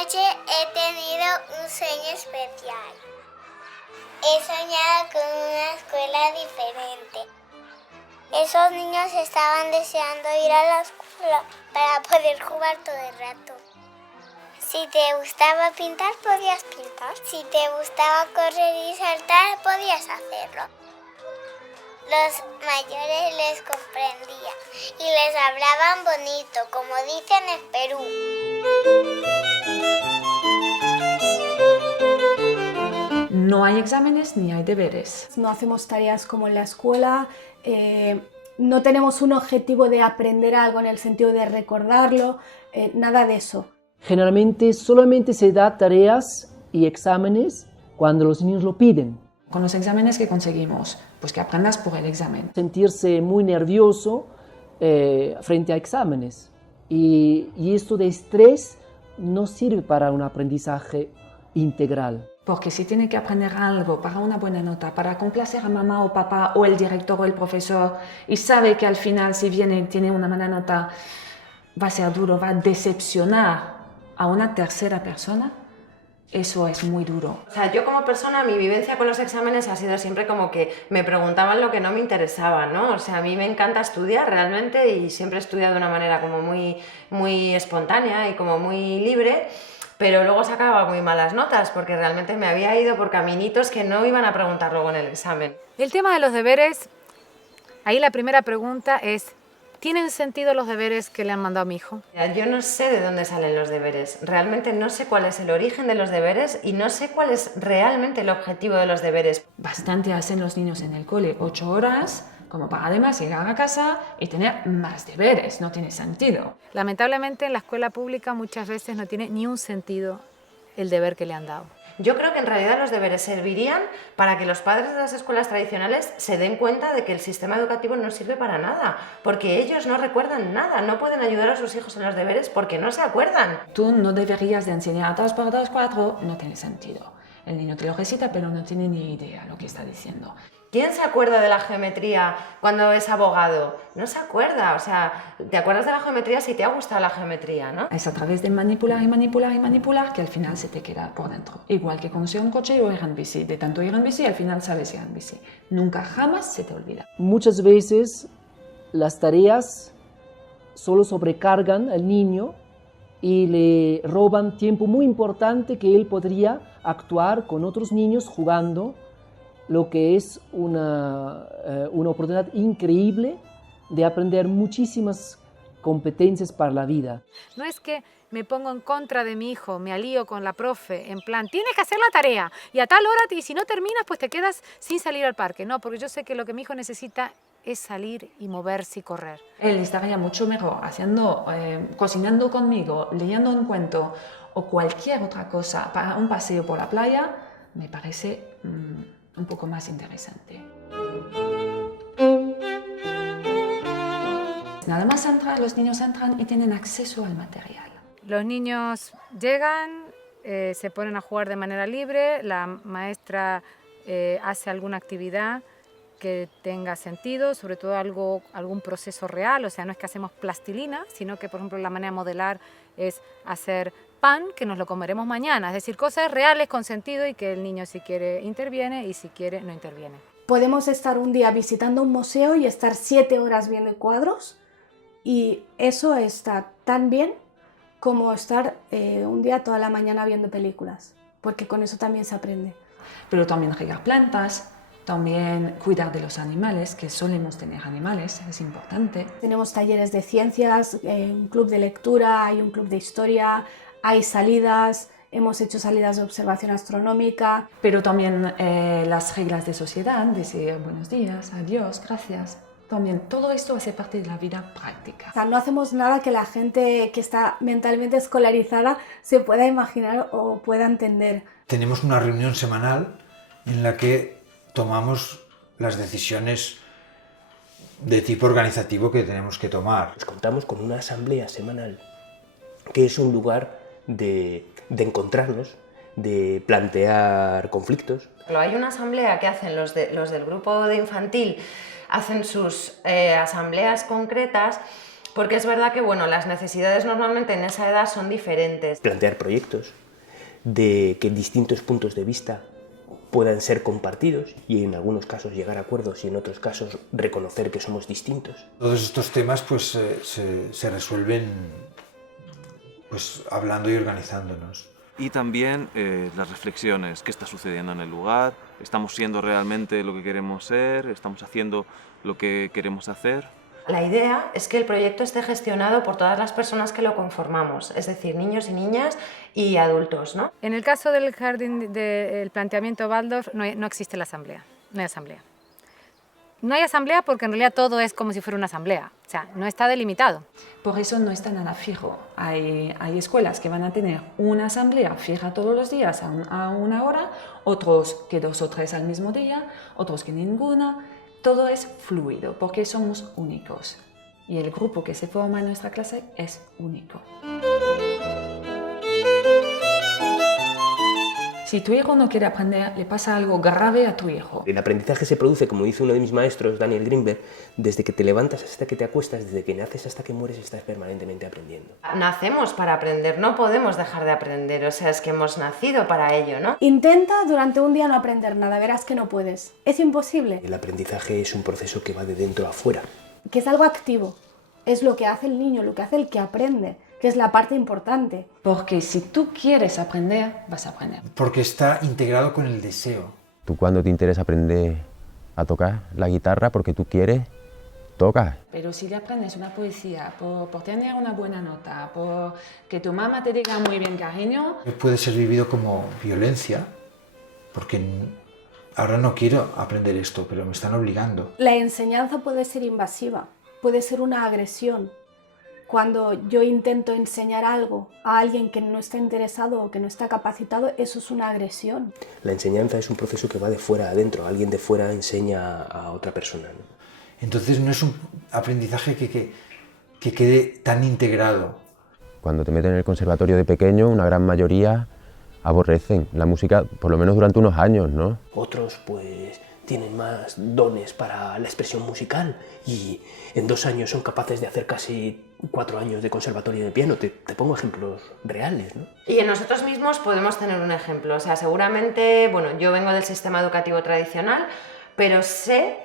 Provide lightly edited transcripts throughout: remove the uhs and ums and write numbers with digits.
noche he tenido un sueño especial. He soñado con una escuela diferente. Esos niños estaban deseando ir a la escuela para poder jugar todo el rato. Si te gustaba pintar, podías pintar. Si te gustaba correr y saltar, podías hacerlo. Los mayores les comprendían y les hablaban bonito, como dicen en Perú. No hay exámenes ni hay deberes. No hacemos tareas como en la escuela, no tenemos un objetivo de aprender algo en el sentido de recordarlo, nada de eso. Generalmente solamente se da tareas y exámenes cuando los niños lo piden. Con los exámenes que conseguimos, pues que aprendas por el examen. Sentirse muy nervioso frente a exámenes. Y esto de estrés no sirve para un aprendizaje integral. Porque si tiene que aprender algo para una buena nota, para complacer a mamá o papá o el director o el profesor, y sabe que al final si viene y tiene una mala nota, va a ser duro, va a decepcionar a una tercera persona, eso es muy duro. O sea, yo como persona, mi vivencia con los exámenes ha sido siempre como que me preguntaban lo que no me interesaba, ¿no? O sea, a mí me encanta estudiar realmente y siempre he estudiado de una manera como muy espontánea y como muy libre, pero luego sacaba muy malas notas porque realmente me había ido por caminitos que no iban a preguntar luego en el examen. El tema de los deberes, ahí la primera pregunta es: ¿tienen sentido los deberes que le han mandado a mi hijo? Yo no sé de dónde salen los deberes, realmente no sé cuál es el origen de los deberes y no sé cuál es realmente el objetivo de los deberes. Bastante hacen los niños en el cole, 8 horas, como para además llegar a casa y tener más deberes, no tiene sentido. Lamentablemente en la escuela pública muchas veces no tiene ni un sentido el deber que le han dado. Yo creo que en realidad los deberes servirían para que los padres de las escuelas tradicionales se den cuenta de que el sistema educativo no sirve para nada, porque ellos no recuerdan nada, no pueden ayudar a sus hijos en los deberes porque no se acuerdan. Tú no deberías de enseñar 2 por 2, 4, no tiene sentido. El niño te lo recita, pero no tiene ni idea lo que está diciendo. ¿Quién se acuerda de la geometría cuando es abogado? No se acuerda, o sea, te acuerdas de la geometría si te ha gustado la geometría, ¿no? Es a través de manipular y manipular y manipular que al final se te queda por dentro. Igual que conducir un coche o ir en bici. De tanto ir en bici, al final sabes ir en bici. Nunca jamás se te olvida. Muchas veces las tareas solo sobrecargan al niño y le roban tiempo muy importante que él podría actuar con otros niños jugando, lo que es una oportunidad increíble de aprender muchísimas competencias para la vida. No es que me pongo en contra de mi hijo, me alío con la profe, en plan, tienes que hacer la tarea y a tal hora, y si no terminas, pues te quedas sin salir al parque. No, porque yo sé que lo que mi hijo necesita es salir y moverse y correr. Él estaría mucho mejor haciendo, cocinando conmigo, leyendo un cuento o cualquier otra cosa para un paseo por la playa, me parece un poco más interesante. Nada más entrar, los niños entran y tienen acceso al material. Los niños llegan, se ponen a jugar de manera libre, la maestra hace alguna actividad que tenga sentido, sobre todo algún proceso real, o sea, no es que hacemos plastilina, sino que, por ejemplo, la manera de modelar es hacer pan que nos lo comeremos mañana, es decir, cosas reales con sentido y que el niño si quiere interviene y si quiere no interviene. Podemos estar un día visitando un museo y estar 7 horas viendo cuadros y eso está tan bien como estar un día toda la mañana viendo películas, porque con eso también se aprende. Pero también regar plantas, también cuidar de los animales, que solemos tener animales, es importante. Tenemos talleres de ciencias, un club de lectura, hay un club de historia, hay salidas, hemos hecho salidas de observación astronómica. Pero también las reglas de sociedad, decir buenos días, adiós, gracias. También todo esto hace parte de la vida práctica. O sea, no hacemos nada que la gente que está mentalmente escolarizada se pueda imaginar o pueda entender. Tenemos una reunión semanal en la que tomamos las decisiones de tipo organizativo que tenemos que tomar. Contamos con una asamblea semanal, que es un lugar de encontrarnos, de plantear conflictos. Hay una asamblea que hacen los del grupo de infantil, hacen sus asambleas concretas Porque es verdad que, bueno, las necesidades normalmente en esa edad son diferentes. Plantear proyectos de que distintos puntos de vista puedan ser compartidos y en algunos casos llegar a acuerdos y en otros casos reconocer que somos distintos. Todos estos temas pues se resuelven pues hablando y organizándonos. Y también las reflexiones, qué está sucediendo en el lugar, estamos siendo realmente lo que queremos ser, estamos haciendo lo que queremos hacer. La idea es que el proyecto esté gestionado por todas las personas que lo conformamos, es decir, niños y niñas y adultos, ¿no? En el caso del jardín del planteamiento Waldorf no existe la asamblea, no hay asamblea. No hay asamblea porque en realidad todo es como si fuera una asamblea, o sea, no está delimitado. Por eso no está nada fijo. Hay escuelas que van a tener una asamblea fija todos los días a una hora, otros que 2 o 3 al mismo día, otros que ninguna. Todo es fluido porque somos únicos y el grupo que se forma en nuestra clase es único. Si tu hijo no quiere aprender, le pasa algo grave a tu hijo. El aprendizaje se produce, como dice uno de mis maestros, Daniel Greenberg, desde que te levantas hasta que te acuestas, desde que naces hasta que mueres, estás permanentemente aprendiendo. Nacemos para aprender, no podemos dejar de aprender, o sea, es que hemos nacido para ello, ¿no? Intenta durante un día no aprender nada, verás que no puedes. Es imposible. El aprendizaje es un proceso que va de dentro a fuera. Que es algo activo. Es lo que hace el niño, lo que hace el que aprende, que es la parte importante. Porque si tú quieres aprender, vas a aprender. Porque está integrado con el deseo. Tú cuando te interesa aprender a tocar la guitarra porque tú quieres, tocas. Pero si le aprendes una poesía por tener una buena nota, por que tu mamá te diga muy bien cariño... Puede ser vivido como violencia, porque ahora no quiero aprender esto, pero me están obligando. La enseñanza puede ser invasiva, puede ser una agresión. Cuando yo intento enseñar algo a alguien que no está interesado o que no está capacitado, eso es una agresión. La enseñanza es un proceso que va de fuera a adentro. Alguien de fuera enseña a otra persona, ¿no? Entonces no es un aprendizaje que quede tan integrado. Cuando te meten en el conservatorio de pequeño, una gran mayoría aborrecen la música, por lo menos durante unos años, ¿no? Otros, pues, tienen más dones para la expresión musical y en 2 años son capaces de hacer casi 4 años de conservatorio de piano. Te pongo ejemplos reales, ¿no? Y en nosotros mismos podemos tener un ejemplo, o sea, seguramente, bueno, yo vengo del sistema educativo tradicional, pero sé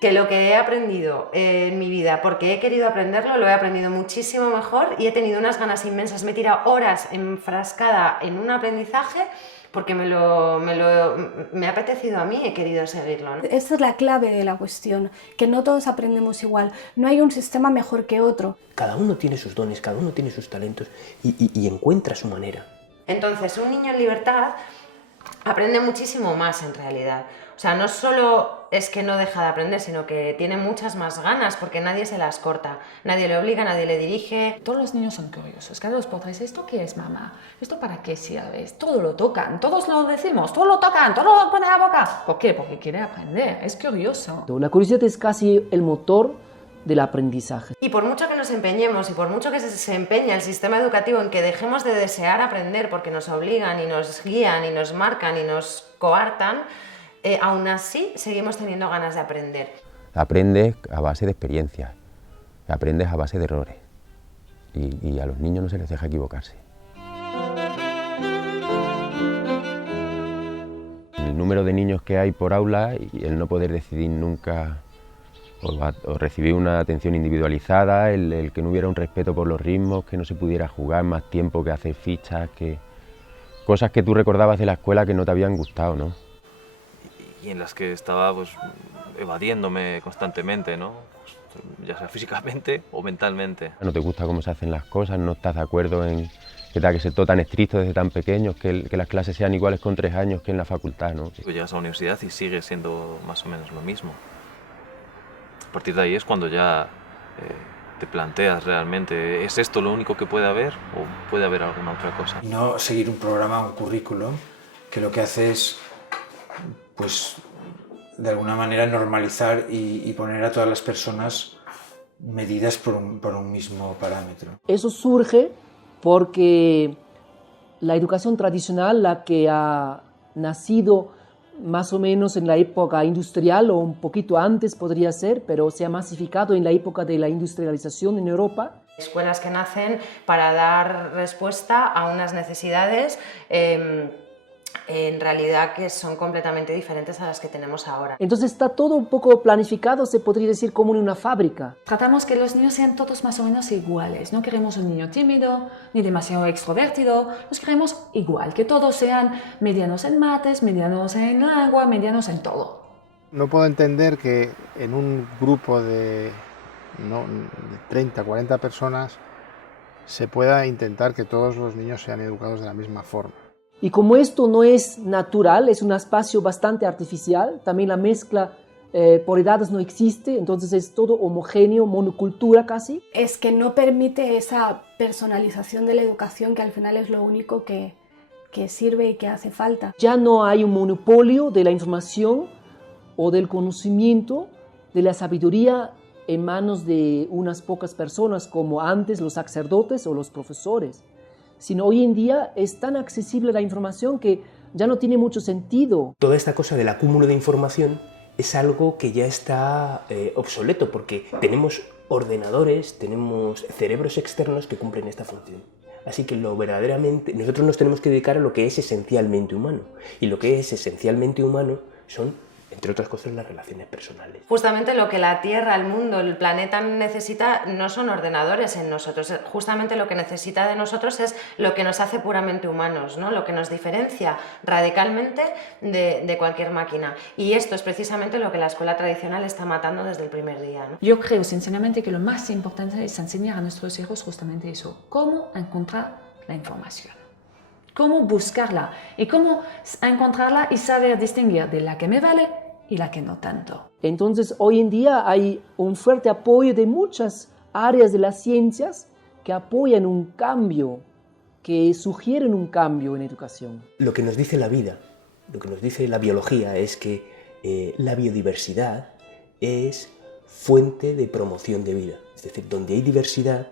que lo que he aprendido en mi vida, porque he querido aprenderlo, lo he aprendido muchísimo mejor y he tenido unas ganas inmensas. Me he tirado horas enfrascada en un aprendizaje porque me ha apetecido a mí, he querido seguirlo, ¿no? Esta es la clave de la cuestión, que no todos aprendemos igual, no hay un sistema mejor que otro. Cada uno tiene sus dones, cada uno tiene sus talentos y encuentra su manera. Entonces, un niño en libertad aprende muchísimo más en realidad. O sea, no solo es que no deja de aprender, sino que tiene muchas más ganas porque nadie se las corta, nadie le obliga, nadie le dirige. Todos los niños son curiosos, cada 2 por 3, ¿esto qué es, mamá? ¿Esto para qué sirve? Todo lo tocan, todos lo decimos, todos lo tocan, todos lo ponen a la boca. ¿Por qué? Porque quiere aprender, es curioso. La curiosidad es casi el motor del aprendizaje. Y por mucho que nos empeñemos y por mucho que se empeña el sistema educativo en que dejemos de desear aprender porque nos obligan y nos guían y nos marcan y nos coartan, aún así seguimos teniendo ganas de aprender. Aprendes a base de experiencias, aprendes a base de errores y a los niños no se les deja equivocarse. El número de niños que hay por aula y el no poder decidir nunca o recibir una atención individualizada, el que no hubiera un respeto por los ritmos, que no se pudiera jugar más tiempo que hacer fichas, que cosas que tú recordabas de la escuela que no te habían gustado, ¿no? Y en las que estaba pues, evadiéndome constantemente, ¿no? Pues, ya sea físicamente o mentalmente. No te gusta cómo se hacen las cosas, no estás de acuerdo en que tenga que ser todo tan estricto desde tan pequeños, que las clases sean iguales con 3 años que en la facultad, ¿no? Pues llegas a la universidad y sigue siendo más o menos lo mismo. A partir de ahí es cuando ya te planteas realmente, ¿es esto lo único que puede haber o puede haber alguna otra cosa? Y no seguir un programa, un currículum, que lo que hace es, pues, de alguna manera normalizar y poner a todas las personas medidas por un mismo parámetro. Eso surge porque la educación tradicional, la que ha nacido más o menos en la época industrial o un poquito antes podría ser, pero se ha masificado en la época de la industrialización en Europa. Escuelas que nacen para dar respuesta a unas necesidades en realidad que son completamente diferentes a las que tenemos ahora. Entonces está todo un poco planificado, se podría decir, como en una fábrica. Tratamos que los niños sean todos más o menos iguales. No queremos un niño tímido ni demasiado extrovertido. Los queremos igual, que todos sean medianos en mates, medianos en lengua, medianos en todo. No puedo entender que en un grupo de 30, 40 personas se pueda intentar que todos los niños sean educados de la misma forma. Y como esto no es natural, es un espacio bastante artificial, también la mezcla por edades no existe, entonces es todo homogéneo, monocultura casi. Es que no permite esa personalización de la educación que al final es lo único que sirve y que hace falta. Ya no hay un monopolio de la información o del conocimiento, de la sabiduría en manos de unas pocas personas como antes los sacerdotes o los profesores, sino hoy en día es tan accesible la información que ya no tiene mucho sentido. Toda esta cosa del acúmulo de información es algo que ya está obsoleto, porque tenemos ordenadores, tenemos cerebros externos que cumplen esta función. Así que nosotros nos tenemos que dedicar a lo que es esencialmente humano, y lo que es esencialmente humano son, entre otras cosas, las relaciones personales. Justamente lo que la Tierra, el mundo, el planeta necesita no son ordenadores en nosotros, justamente lo que necesita de nosotros es lo que nos hace puramente humanos, ¿no? Lo que nos diferencia radicalmente de cualquier máquina. Y esto es precisamente lo que la escuela tradicional está matando desde el primer día, ¿no? Yo creo sinceramente que lo más importante es enseñar a nuestros hijos justamente eso, cómo encontrar la información. Cómo buscarla y cómo encontrarla y saber distinguir de la que me vale y la que no tanto. Entonces, hoy en día hay un fuerte apoyo de muchas áreas de las ciencias que apoyan un cambio, que sugieren un cambio en educación. Lo que nos dice la vida, lo que nos dice la biología es que la biodiversidad es fuente de promoción de vida. Es decir, donde hay diversidad,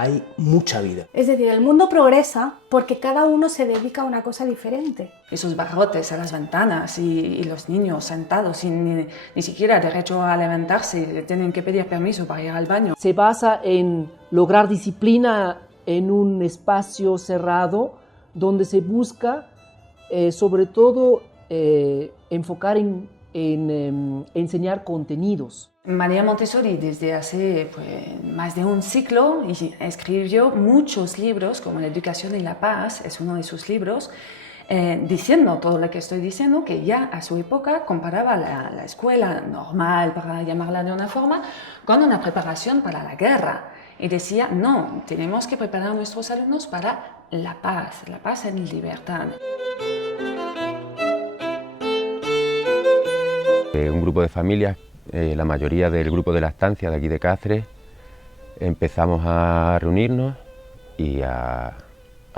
hay mucha vida. Es decir, el mundo progresa porque cada uno se dedica a una cosa diferente. Esos barrotes a las ventanas y los niños sentados sin ni siquiera derecho a levantarse, tienen que pedir permiso para ir al baño. Se basa en lograr disciplina en un espacio cerrado donde se busca sobre todo enfocar en enseñar contenidos. María Montessori desde hace más de un siglo escribió muchos libros, como La educación y la paz, es uno de sus libros, diciendo todo lo que estoy diciendo, que ya a su época comparaba la escuela normal, para llamarla de una forma, con una preparación para la guerra. Y decía, no, tenemos que preparar a nuestros alumnos para la paz en libertad. Un grupo de familias, la mayoría del grupo de la estancia de aquí de Cáceres, empezamos a reunirnos y a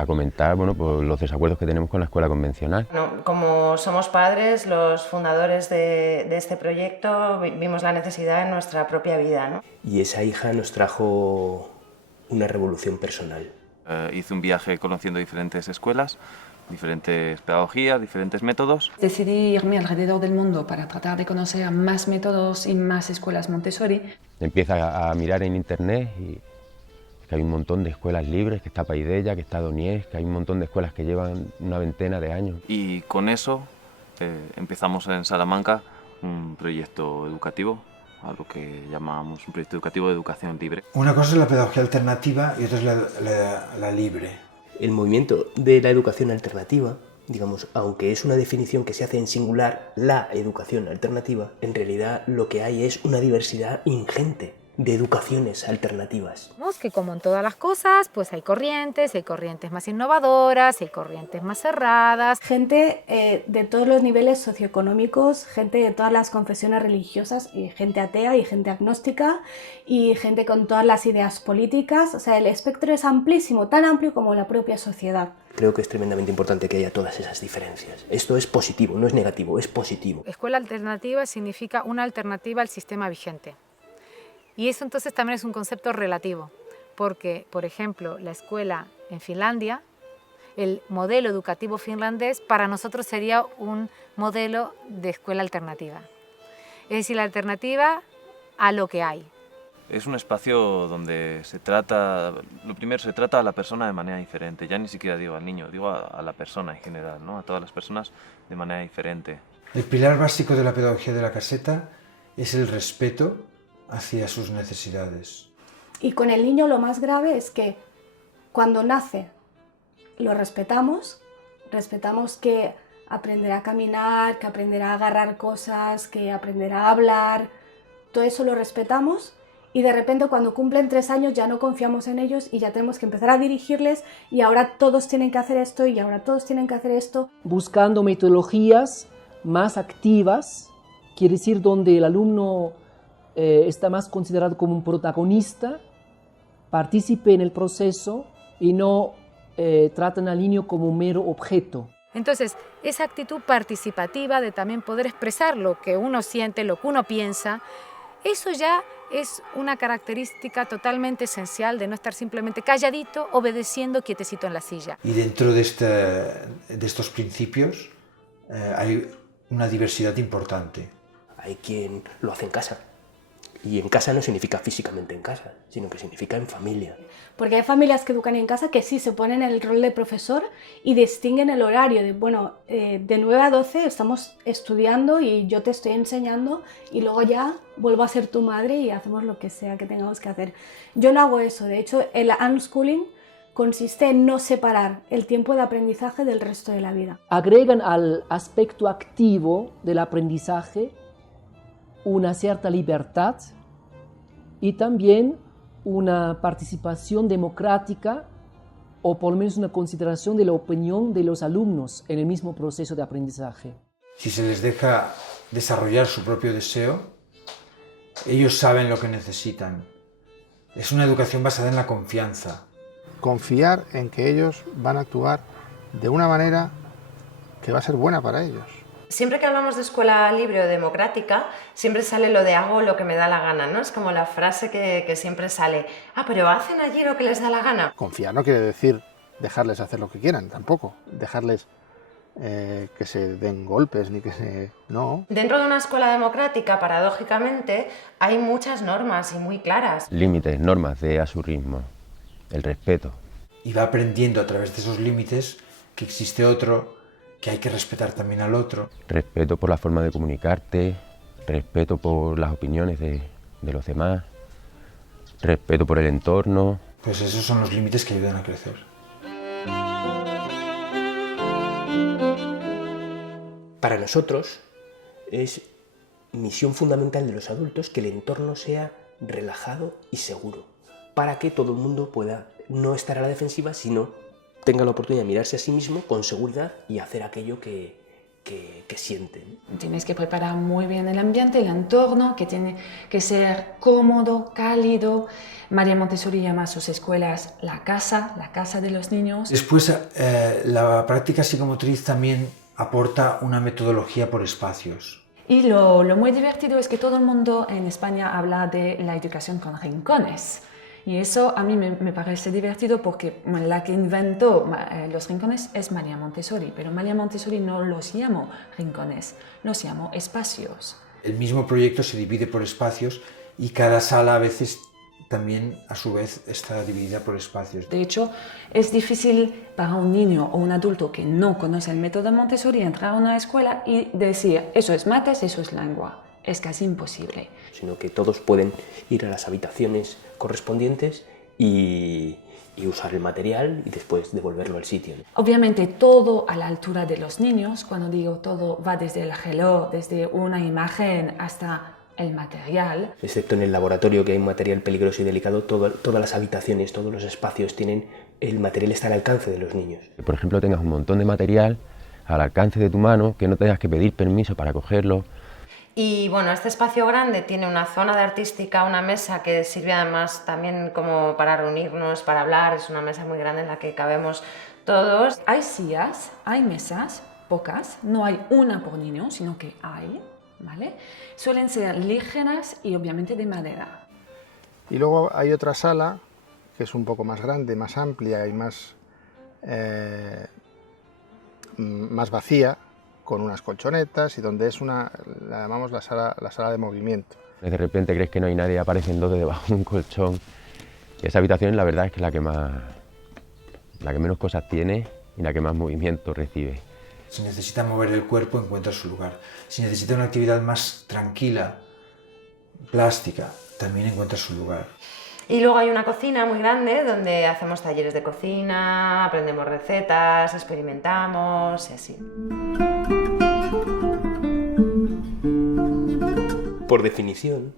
comentar pues, los desacuerdos que tenemos con la escuela convencional. No, como somos padres, los fundadores de este proyecto, vimos la necesidad en nuestra propia vida, ¿no? Y esa hija nos trajo una revolución personal. Hice un viaje conociendo diferentes escuelas, diferentes pedagogías, diferentes métodos. Decidí irme alrededor del mundo para tratar de conocer más métodos y más escuelas Montessori. Empieza a mirar en internet y que hay un montón de escuelas libres, que está Paideia, que está Doniés, que hay un montón de escuelas que llevan una veintena de años. Y con eso empezamos en Salamanca un proyecto educativo, a lo que llamamos un proyecto educativo de educación libre. Una cosa es la pedagogía alternativa y otra es la libre. El movimiento de la educación alternativa, digamos, aunque es una definición que se hace en singular, la educación alternativa, en realidad lo que hay es una diversidad ingente de educaciones alternativas. Que como en todas las cosas, pues hay corrientes más innovadoras, hay corrientes más cerradas. Gente de todos los niveles socioeconómicos, gente de todas las confesiones religiosas, y gente atea y gente agnóstica, y gente con todas las ideas políticas. O sea, el espectro es amplísimo, tan amplio como la propia sociedad. Creo que es tremendamente importante que haya todas esas diferencias. Esto es positivo, no es negativo, es positivo. Escuela alternativa significa una alternativa al sistema vigente. Y eso entonces también es un concepto relativo, porque, por ejemplo, la escuela en Finlandia el modelo educativo finlandés para nosotros sería un modelo de escuela alternativa. Es decir, la alternativa a lo que hay. Es un espacio donde se trata, lo primero, se trata a la persona de manera diferente, ya ni siquiera digo al niño, digo a la persona en general, ¿no? A todas las personas de manera diferente. El pilar básico de la pedagogía de la caseta es el respeto hacia sus necesidades. Y con el niño lo más grave es que cuando nace lo respetamos que aprenderá a caminar, que aprenderá a agarrar cosas, que aprenderá a hablar, todo eso lo respetamos y de repente cuando cumplen 3 años ya no confiamos en ellos y ya tenemos que empezar a dirigirles y ahora todos tienen que hacer esto y ahora todos tienen que hacer esto. Buscando metodologías más activas, quiere decir donde el alumno está más considerado como un protagonista, participe en el proceso y no tratan al niño como un mero objeto. Entonces, esa actitud participativa de también poder expresar lo que uno siente, lo que uno piensa, eso ya es una característica totalmente esencial de no estar simplemente calladito, obedeciendo, quietecito en la silla. Y dentro de estos principios hay una diversidad importante. Hay quien lo hace en casa. Y en casa no significa físicamente en casa, sino que significa en familia. Porque hay familias que educan en casa que sí se ponen en el rol de profesor y distinguen el horario de, bueno, de 9 a 12 estamos estudiando y yo te estoy enseñando y luego ya vuelvo a ser tu madre y hacemos lo que sea que tengamos que hacer. Yo no hago eso, de hecho el unschooling consiste en no separar el tiempo de aprendizaje del resto de la vida. Agregan al aspecto activo del aprendizaje una cierta libertad y también una participación democrática o por lo menos una consideración de la opinión de los alumnos en el mismo proceso de aprendizaje. Si se les deja desarrollar su propio deseo, ellos saben lo que necesitan. Es una educación basada en la confianza. Confiar en que ellos van a actuar de una manera que va a ser buena para ellos. Siempre que hablamos de escuela libre o democrática, siempre sale lo de hago lo que me da la gana, ¿no? Es como la frase que siempre sale, pero hacen allí lo que les da la gana. Confiar no quiere decir dejarles hacer lo que quieran, tampoco. Dejarles que se den golpes, ni que se... no. Dentro de una escuela democrática, paradójicamente, hay muchas normas y muy claras. Límites, normas de a su ritmo, el respeto. Y va aprendiendo a través de esos límites que existe otro, que hay que respetar también al otro. Respeto por la forma de comunicarte, respeto por las opiniones de los demás, respeto por el entorno. Pues esos son los límites que ayudan a crecer. Para nosotros es misión fundamental de los adultos que el entorno sea relajado y seguro, para que todo el mundo pueda no estar a la defensiva, sino tenga la oportunidad de mirarse a sí mismo con seguridad y hacer aquello que siente. Tienes que preparar muy bien el ambiente, el entorno, que tiene que ser cómodo, cálido. María Montessori llama a sus escuelas la casa de los niños. Después, la práctica psicomotriz también aporta una metodología por espacios. Y lo muy divertido es que todo el mundo en España habla de la educación con rincones. Y eso a mí me parece divertido porque la que inventó los rincones es María Montessori, pero María Montessori no los llamó rincones, los llamó espacios. El mismo proyecto se divide por espacios y cada sala a veces también a su vez está dividida por espacios. De hecho, es difícil para un niño o un adulto que no conoce el método Montessori entrar a una escuela y decir eso es mates, eso es lengua. Es casi imposible. Sino que todos pueden ir a las habitaciones correspondientes y usar el material y después devolverlo al sitio. Obviamente todo a la altura de los niños. Cuando digo todo va desde el reloj, desde una imagen hasta el material. Excepto en el laboratorio, que hay material peligroso y delicado, todas las habitaciones, todos los espacios tienen el material está al alcance de los niños. Que, por ejemplo, tengas un montón de material al alcance de tu mano, que no tengas que pedir permiso para cogerlo. Y bueno, este espacio grande tiene una zona de artística, una mesa que sirve además también como para reunirnos, para hablar. Es una mesa muy grande en la que cabemos todos. Hay sillas, hay mesas, pocas, no hay una por niño, sino que hay, ¿vale? Suelen ser ligeras y obviamente de madera. Y luego hay otra sala que es un poco más grande, más amplia y más más vacía, con unas colchonetas y donde es la llamamos la sala de movimiento. De repente crees que no hay nadie, aparecen dos debajo de un colchón. Y esa habitación la verdad es que la que menos cosas tiene y la que más movimiento recibe. Si necesita mover el cuerpo, encuentra su lugar. Si necesita una actividad más tranquila, plástica, también encuentra su lugar. Y luego hay una cocina muy grande donde hacemos talleres de cocina, aprendemos recetas, experimentamos y así. Por definición,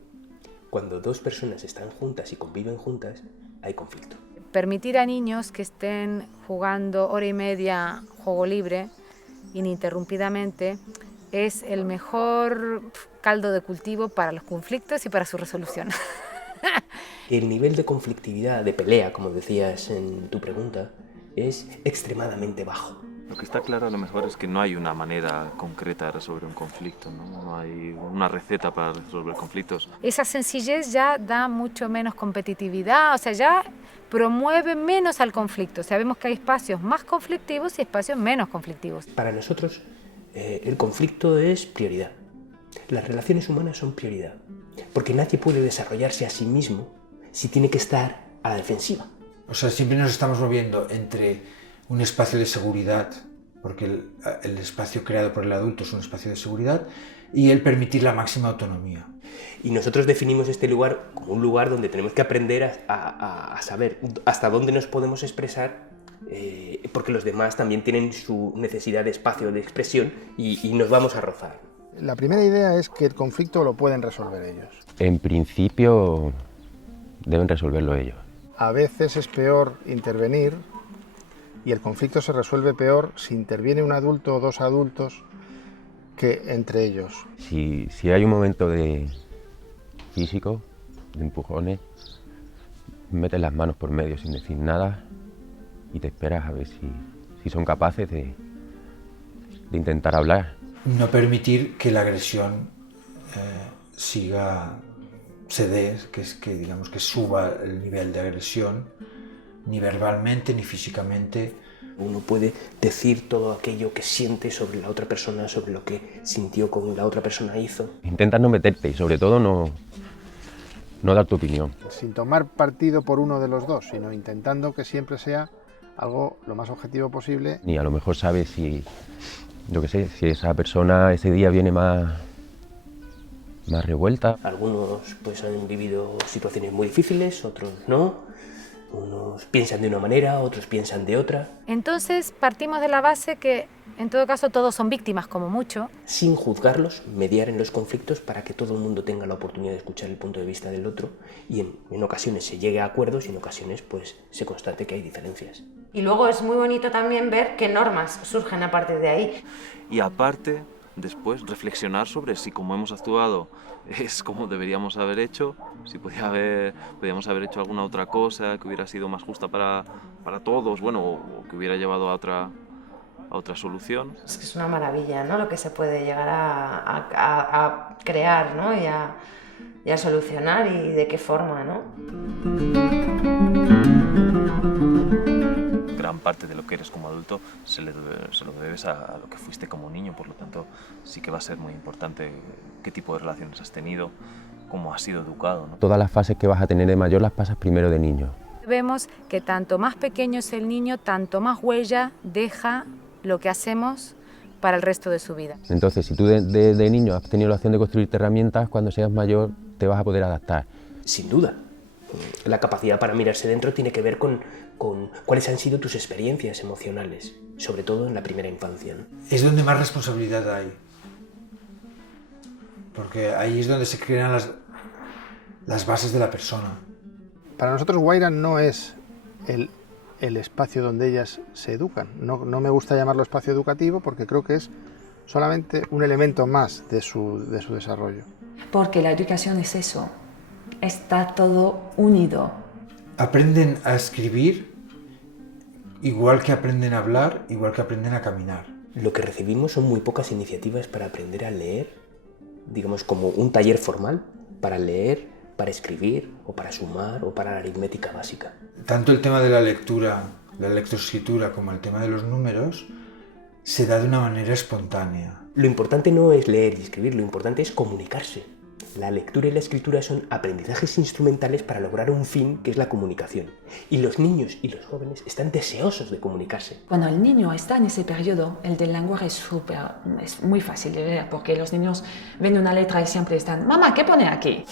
cuando dos personas están juntas y conviven juntas, hay conflicto. Permitir a niños que estén jugando hora y media juego libre, ininterrumpidamente, es el mejor caldo de cultivo para los conflictos y para su resolución. El nivel de conflictividad, de pelea, como decías en tu pregunta, es extremadamente bajo. Lo que está claro a lo mejor es que no hay una manera concreta de resolver un conflicto, no hay una receta para resolver conflictos. Esa sencillez ya da mucho menos competitividad, o sea, ya promueve menos al conflicto. Sabemos que hay espacios más conflictivos y espacios menos conflictivos. Para nosotros, el conflicto es prioridad. Las relaciones humanas son prioridad, porque nadie puede desarrollarse a sí mismo si tiene que estar a la defensiva. O sea, siempre nos estamos moviendo entre un espacio de seguridad, porque el espacio creado por el adulto es un espacio de seguridad, y el permitir la máxima autonomía. Y nosotros definimos este lugar como un lugar donde tenemos que aprender a saber hasta dónde nos podemos expresar, porque los demás también tienen su necesidad de espacio de expresión y nos vamos a rozar. La primera idea es que el conflicto lo pueden resolver ellos. En principio deben resolverlo ellos. A veces es peor intervenir y el conflicto se resuelve peor si interviene un adulto o dos adultos que entre ellos. Si hay un momento de físico, de empujones, metes las manos por medio sin decir nada y te esperas a ver si son capaces de intentar hablar. No permitir que la agresión se dé, que suba el nivel de agresión, ni verbalmente ni físicamente. Uno puede decir todo aquello que siente sobre la otra persona, sobre lo que sintió con la otra persona hizo. Intentas no meterte y sobre todo no dar tu opinión. Sin tomar partido por uno de los dos, sino intentando que siempre sea algo lo más objetivo posible. Ni a lo mejor sabes si esa persona ese día viene más revuelta. Algunos pues han vivido situaciones muy difíciles, otros no. Unos piensan de una manera, otros piensan de otra. Entonces partimos de la base que en todo caso todos son víctimas como mucho. Sin juzgarlos, mediar en los conflictos para que todo el mundo tenga la oportunidad de escuchar el punto de vista del otro y en ocasiones se llegue a acuerdos y en ocasiones pues se constate que hay diferencias. Y luego es muy bonito también ver qué normas surgen a partir de ahí. Y aparte, después reflexionar sobre si como hemos actuado es como deberíamos haber hecho, si podíamos haber hecho alguna otra cosa que hubiera sido más justa para todos, o que hubiera llevado a otra solución. Es que es una maravilla, ¿no? Lo que se puede llegar a crear, ¿no? y a solucionar y de qué forma, ¿no? Gran parte de lo que eres como adulto se lo debes a lo que fuiste como niño, por lo tanto sí que va a ser muy importante qué tipo de relaciones has tenido, cómo has sido educado, ¿no? Todas las fases que vas a tener de mayor las pasas primero de niño. Vemos que tanto más pequeño es el niño, tanto más huella deja lo que hacemos para el resto de su vida. Entonces, si tú de niño has tenido la opción de construirte herramientas, cuando seas mayor te vas a poder adaptar. Sin duda. La capacidad para mirarse dentro tiene que ver con cuáles han sido tus experiencias emocionales, sobre todo en la primera infancia, ¿no? Es donde más responsabilidad hay, porque ahí es donde se crean las bases de la persona. Para nosotros Guaira no es el espacio donde ellas se educan. No me gusta llamarlo espacio educativo porque creo que es solamente un elemento más de su desarrollo. Porque la educación es eso, está todo unido. Aprenden a escribir igual que aprenden a hablar, igual que aprenden a caminar. Lo que recibimos son muy pocas iniciativas para aprender a leer, digamos como un taller formal para leer, para escribir o para sumar o para la aritmética básica. Tanto el tema de la lectura la lectoescritura como el tema de los números, se da de una manera espontánea. Lo importante no es leer y escribir, lo importante es comunicarse. La lectura y la escritura son aprendizajes instrumentales para lograr un fin que es la comunicación. Y los niños y los jóvenes están deseosos de comunicarse. Cuando el niño está en ese periodo, el del lenguaje es muy fácil de ver, porque los niños ven una letra y siempre están, mamá, ¿qué pone aquí?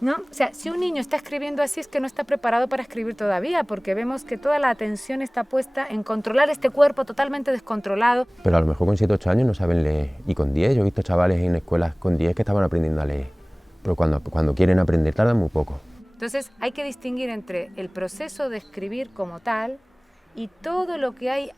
¿No? O sea, si un niño está escribiendo así es que no está preparado para escribir todavía, porque vemos que toda la atención está puesta en controlar este cuerpo totalmente descontrolado. Pero a lo mejor con 7 o 8 años no saben leer. Y con 10, yo he visto chavales en escuelas con 10 que estaban aprendiendo a leer. Pero cuando quieren aprender tardan muy poco. Entonces hay que distinguir entre el proceso de escribir como tal y todo lo que hay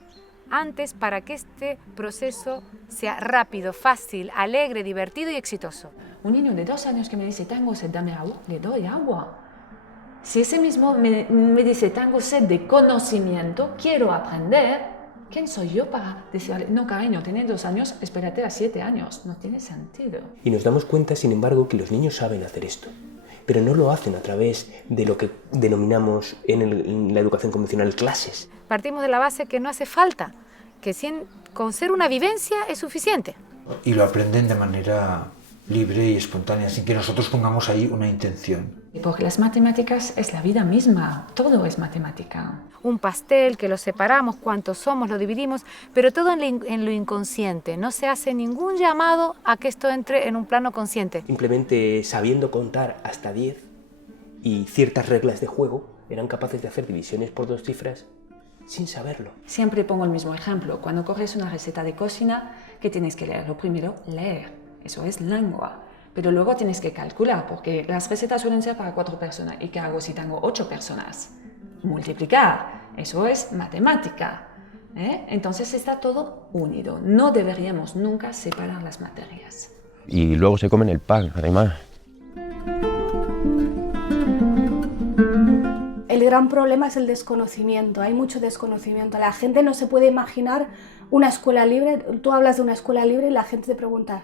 antes para que este proceso sea rápido, fácil, alegre, divertido y exitoso. Un niño de 2 años que me dice, tengo sed, dame agua, le doy agua. Si ese mismo me dice, tengo sed de conocimiento, quiero aprender, ¿quién soy yo para decirle, no cariño, tienes 2 años, espérate a 7 años? No tiene sentido. Y nos damos cuenta, sin embargo, que los niños saben hacer esto, pero no lo hacen a través de lo que denominamos en la educación convencional clases. Partimos de la base que no hace falta, que con ser una vivencia es suficiente. Y lo aprenden de manera libre y espontánea, sin que nosotros pongamos ahí una intención. Porque las matemáticas es la vida misma, todo es matemática. Un pastel que lo separamos, cuántos somos, lo dividimos, pero todo en lo inconsciente. No se hace ningún llamado a que esto entre en un plano consciente. Simplemente sabiendo contar hasta 10 y ciertas reglas de juego, eran capaces de hacer divisiones por 2 cifras sin saberlo. Siempre pongo el mismo ejemplo. Cuando coges una receta de cocina, ¿qué tienes que leer? Lo primero, leer. Eso es lengua. Pero luego tienes que calcular, porque las recetas suelen ser para 4 personas. ¿Y qué hago si tengo 8 personas? Multiplicar. Eso es matemática. Entonces está todo unido. No deberíamos nunca separar las materias. Y luego se comen el pan, además. El gran problema es el desconocimiento, hay mucho desconocimiento. La gente no se puede imaginar una escuela libre. Tú hablas de una escuela libre y la gente te pregunta,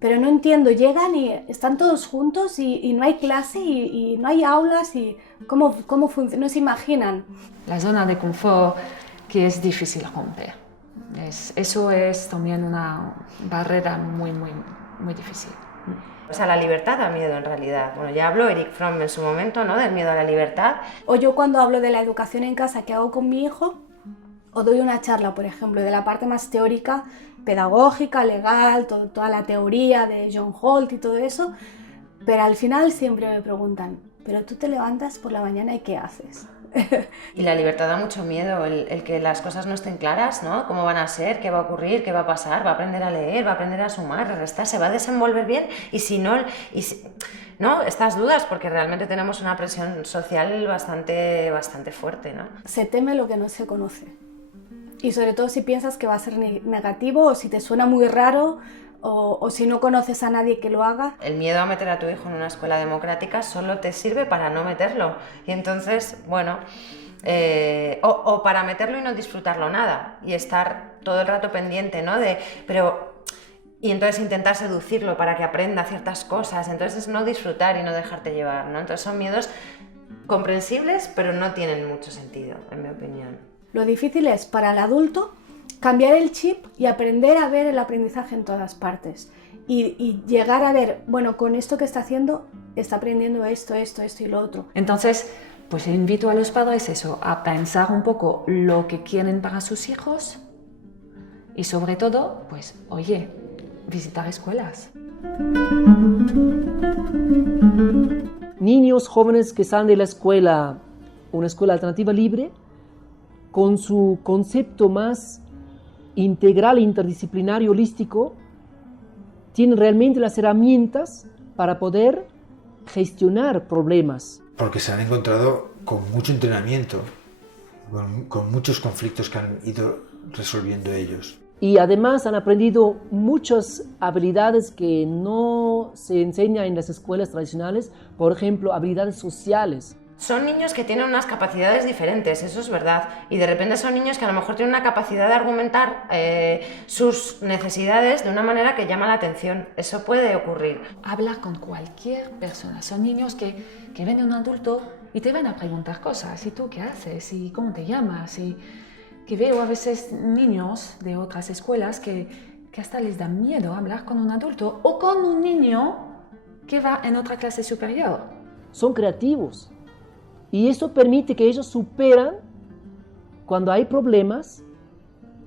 pero no entiendo, llegan y están todos juntos y no hay clase y no hay aulas y ¿cómo funciona? No se imaginan. La zona de confort que es difícil romper. Eso es también una barrera muy, muy, muy difícil. O sea, la libertad da miedo en realidad. Bueno, ya habló Erich Fromm en su momento, ¿no?, del miedo a la libertad. O yo cuando hablo de la educación en casa que hago con mi hijo, o doy una charla, por ejemplo, de la parte más teórica, pedagógica, legal, toda la teoría de John Holt y todo eso, pero al final siempre me preguntan, ¿pero tú te levantas por la mañana y qué haces? Y la libertad da mucho miedo, el que las cosas no estén claras, ¿no? ¿Cómo van a ser? ¿Qué va a ocurrir? ¿Qué va a pasar? ¿Va a aprender a leer? ¿Va a aprender a sumar? ¿A restar? ¿Se va a desenvolver bien? Y si no... ¿no? Estas dudas, porque realmente tenemos una presión social bastante fuerte, ¿no? Se teme lo que no se conoce. Y sobre todo si piensas que va a ser negativo o si te suena muy raro o si no conoces a nadie que lo haga. El miedo a meter a tu hijo en una escuela democrática solo te sirve para no meterlo. Y entonces, bueno, o para meterlo y no disfrutarlo nada. Y estar todo el rato pendiente, ¿no? Y entonces intentar seducirlo para que aprenda ciertas cosas. Entonces es no disfrutar y no dejarte llevar, ¿no? Entonces son miedos comprensibles, pero no tienen mucho sentido, en mi opinión. Lo difícil es para el adulto cambiar el chip y aprender a ver el aprendizaje en todas partes. Y llegar a ver, bueno, con esto que está haciendo, está aprendiendo esto y lo otro. Entonces, pues invito a los padres a pensar un poco lo que quieren para sus hijos y sobre todo, pues, oye, visitar escuelas. Niños jóvenes que salen de la escuela, una escuela alternativa libre, con su concepto más integral, interdisciplinario, holístico, tienen realmente las herramientas para poder gestionar problemas. Porque se han encontrado con mucho entrenamiento, con muchos conflictos que han ido resolviendo ellos. Y además han aprendido muchas habilidades que no se enseñan en las escuelas tradicionales, por ejemplo, habilidades sociales. Son niños que tienen unas capacidades diferentes, eso es verdad, y de repente son niños que a lo mejor tienen una capacidad de argumentar sus necesidades de una manera que llama la atención. Eso puede ocurrir. Habla con cualquier persona. Son niños que ven a un adulto y te van a preguntar cosas, ¿y tú qué haces? ¿Y cómo te llamas? Y que veo a veces niños de otras escuelas que hasta les da miedo hablar con un adulto o con un niño que va en otra clase superior. Son creativos y eso permite que ellos superan cuando hay problemas,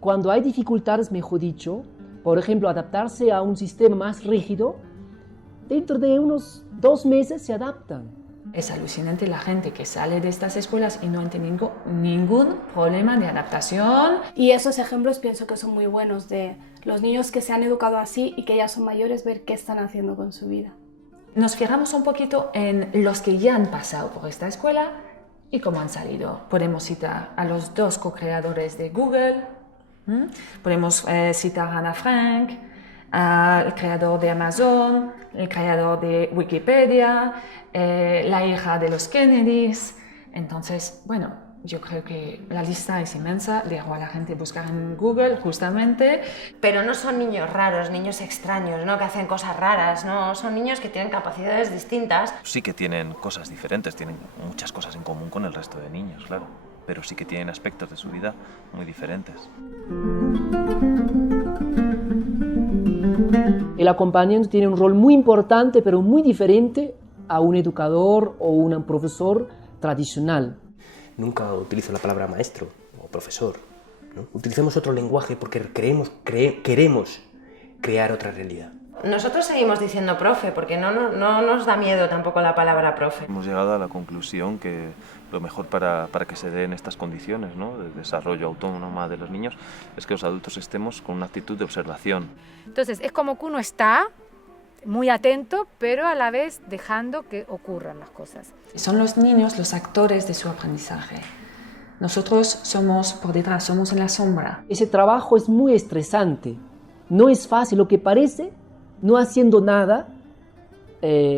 cuando hay dificultades, mejor dicho, por ejemplo, adaptarse a un sistema más rígido, dentro de unos 2 meses se adaptan. Es alucinante la gente que sale de estas escuelas y no tiene ningún problema de adaptación. Y esos ejemplos pienso que son muy buenos de los niños que se han educado así y que ya son mayores, ver qué están haciendo con su vida. Nos fijamos un poquito en los que ya han pasado por esta escuela y cómo han salido. Podemos citar a los 2 co-creadores de Google, podemos citar a Ana Frank, al creador de Amazon, el creador de Wikipedia, la hija de los Kennedys. Entonces, bueno, yo creo que la lista es inmensa, le hago a la gente buscar en Google justamente. Pero no son niños raros, niños extraños, ¿no? Que hacen cosas raras, ¿no? Son niños que tienen capacidades distintas. Sí que tienen cosas diferentes, tienen muchas cosas en común con el resto de niños, claro, pero sí que tienen aspectos de su vida muy diferentes. El acompañante tiene un rol muy importante, pero muy diferente a un educador o un profesor tradicional. Nunca utilizo la palabra maestro o profesor, ¿no? Utilicemos otro lenguaje porque queremos crear otra realidad. Nosotros seguimos diciendo profe, porque no nos da miedo tampoco la palabra profe. Hemos llegado a la conclusión que lo mejor para que se den estas condiciones, ¿no?, de desarrollo autónomo de los niños es que los adultos estemos con una actitud de observación. Entonces es como que uno está muy atento, pero a la vez dejando que ocurran las cosas. Son los niños los actores de su aprendizaje. Nosotros somos por detrás, somos en la sombra. Ese trabajo es muy estresante. No es fácil, lo que parece, no haciendo nada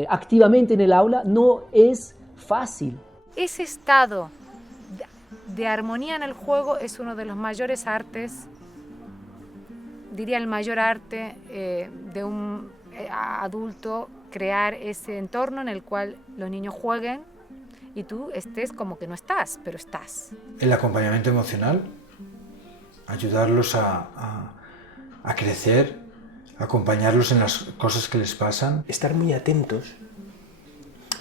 activamente en el aula, no es fácil. Ese estado de armonía en el juego es uno de los mayores artes, diría el mayor arte de un adulto, crear ese entorno en el cual los niños jueguen y tú estés como que no estás, pero estás. El acompañamiento emocional, ayudarlos a crecer, acompañarlos en las cosas que les pasan. Estar muy atentos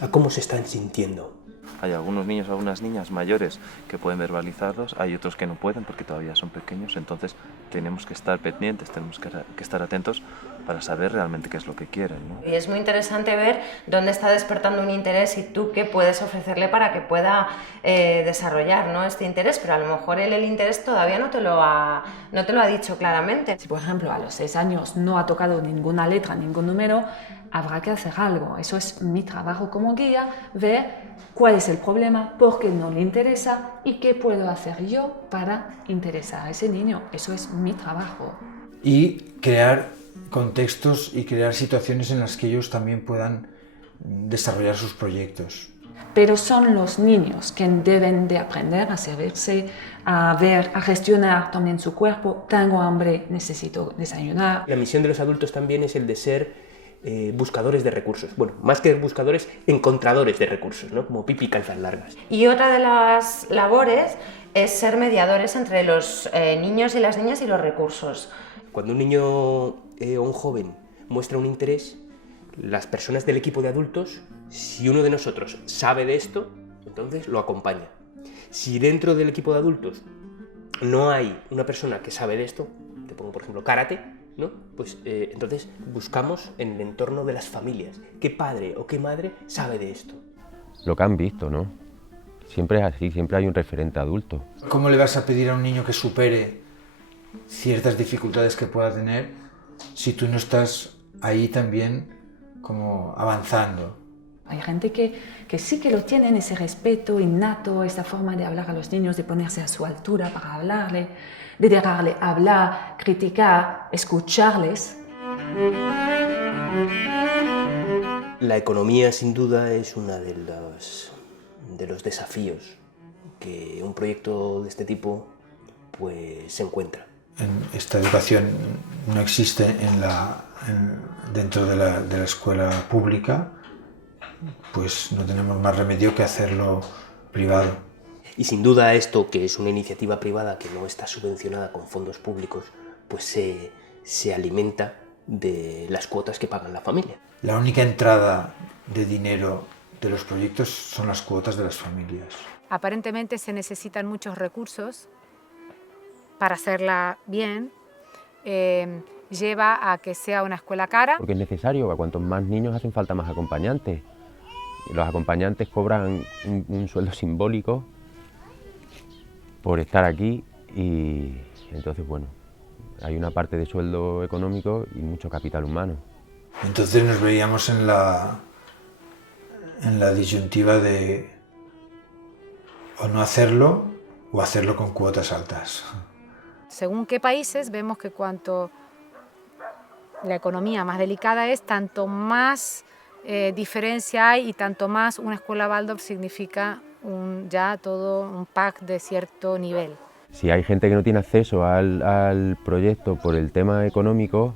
a cómo se están sintiendo. Hay algunos niños o algunas niñas mayores que pueden verbalizarlos, hay otros que no pueden porque todavía son pequeños, entonces tenemos que estar pendientes, tenemos que estar atentos para saber realmente qué es lo que quieren, ¿no? Y es muy interesante ver dónde está despertando un interés y tú qué puedes ofrecerle para que pueda desarrollar, ¿no?, este interés, pero a lo mejor él el interés todavía no te lo ha dicho claramente. Si por ejemplo a los 6 años no ha tocado ninguna letra, ningún número, habrá que hacer algo. Eso es mi trabajo como guía, ver cuál es el problema, por qué no le interesa y qué puedo hacer yo para interesar a ese niño. Eso es mi trabajo. Y crear contextos y crear situaciones en las que ellos también puedan desarrollar sus proyectos. Pero son los niños que deben de aprender a servirse, a ver, a gestionar también su cuerpo. Tengo hambre, necesito desayunar. La misión de los adultos también es el de ser buscadores de recursos. Bueno, más que buscadores, encontradores de recursos, ¿no? Como Pipi Calzas Largas. Y otra de las labores es ser mediadores entre los niños y las niñas y los recursos. Cuando un niño o un joven muestra un interés, las personas del equipo de adultos, si uno de nosotros sabe de esto, entonces lo acompaña. Si dentro del equipo de adultos no hay una persona que sabe de esto, te pongo por ejemplo karate, ¿no? Pues entonces buscamos en el entorno de las familias. ¿Qué padre o qué madre sabe de esto? Lo que han visto, ¿no? Siempre es así, siempre hay un referente adulto. ¿Cómo le vas a pedir a un niño que supere ciertas dificultades que pueda tener si tú no estás ahí también como avanzando? Hay gente que sí que lo tienen, ese respeto innato, esa forma de hablar a los niños, de ponerse a su altura para hablarle, de dejarle hablar, criticar, escucharles. La economía, sin duda, es uno de los desafíos que un proyecto de este tipo pues, se encuentra. Esta educación no existe dentro de la escuela pública, pues no tenemos más remedio que hacerlo privado. Y sin duda esto, que es una iniciativa privada que no está subvencionada con fondos públicos, pues se alimenta de las cuotas que pagan la familia. La única entrada de dinero de los proyectos son las cuotas de las familias. Aparentemente se necesitan muchos recursos para hacerla bien. Lleva a que sea una escuela cara. Porque es necesario, a cuantos más niños hacen falta más acompañantes. Y los acompañantes cobran un sueldo simbólico por estar aquí y entonces, bueno, hay una parte de sueldo económico y mucho capital humano. Entonces nos veíamos en la disyuntiva de o no hacerlo o hacerlo con cuotas altas. Según qué países, vemos que cuanto la economía más delicada es, tanto más diferencia hay y tanto más una escuela Waldorf significa ya todo un pack de cierto nivel. Si hay gente que no tiene acceso al proyecto por el tema económico,